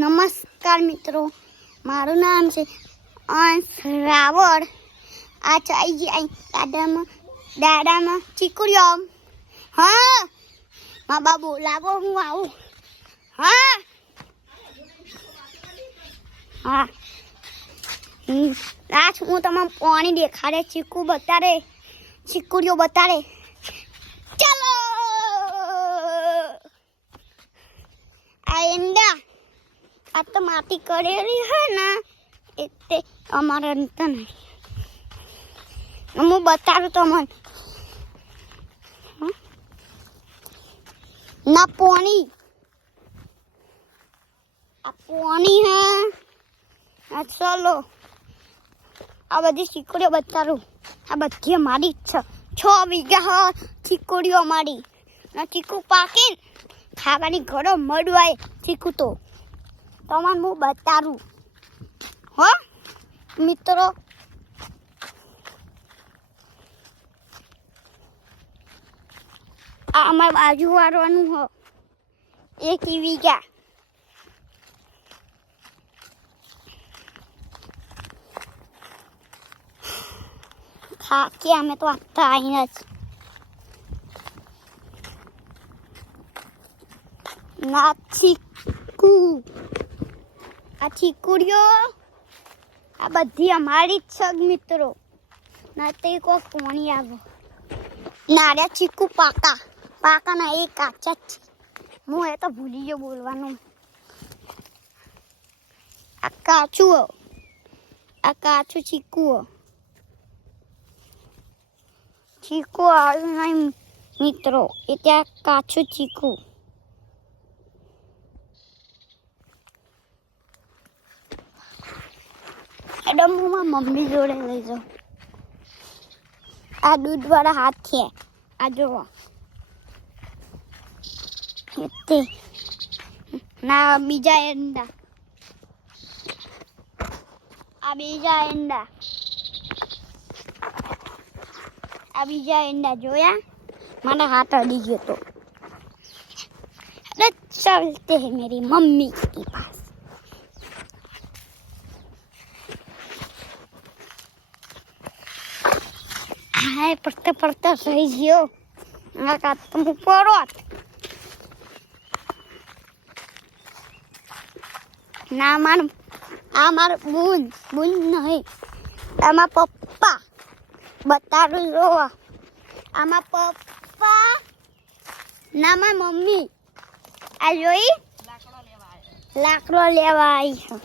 નમસ્કાર મિત્રો, મારું નામ છે અંશ રાવળ. આ ચાઈ ગયા દાદામાં ચીકુડીઓ. હા મા બા બોલાવો, હું આવું. હા હા આજ હું તમને પાણી દેખાડે, ચીકુ બતાડે, ચીકુડીઓ બતાડે. ચાલો આ એંડા આ તો માટી કરેલી હે ને એટલે અમારે અંત નહીં. હું બતાડું તમને ના પાણી. આ પાણી હે. આ ચાલો આ બધી ચીકુડીઓ બતાડું. આ બધી અમારી જ છે. 6 વીઘા ચીકુડીઓ અમારી. ના ચીકુ પાકી ખાવાની ઘણો મળવાય. ચીકુ તો તમને હું બતાડું હો મિત્રો. આ અમારા બાજુ વાળવાનું હો 1 વીઘા. થાકી અમે તો આખા આવીને જ. ના ચીકુ આ ચીકુડીઓ આ બધી અમારી જ છે મિત્રો. ના તે કોઈ કોણી આવો. નાર્યા ચીકુ પાકા ના એ કાચા જ છે. હું એ તો ભૂલી ગયો બોલવાનું. આ કાચું ચીકુ આવ્યું નહીં મિત્રો. એ ત્યાં કાચું ચીકુ. એડમ હું મારી મમ્મી જોડે લઈ જાઉં. આ દૂધવાળા હાથ છે. આ જોવો તે ના બીજા એંડા. આ બીજા એંડા જોયા. મારા હાથ અડી ગયો તો. चलते हैं मेरी मम्मी के पास. हाय पड़ता सही जियो. मैं तुम पड़ो ना मान. आमार बून नहीं. आमा पप्पा बताडू जो. आमा पप्पा ना मार मम्मी. આ જોઈ લાકડો લેવા આવી.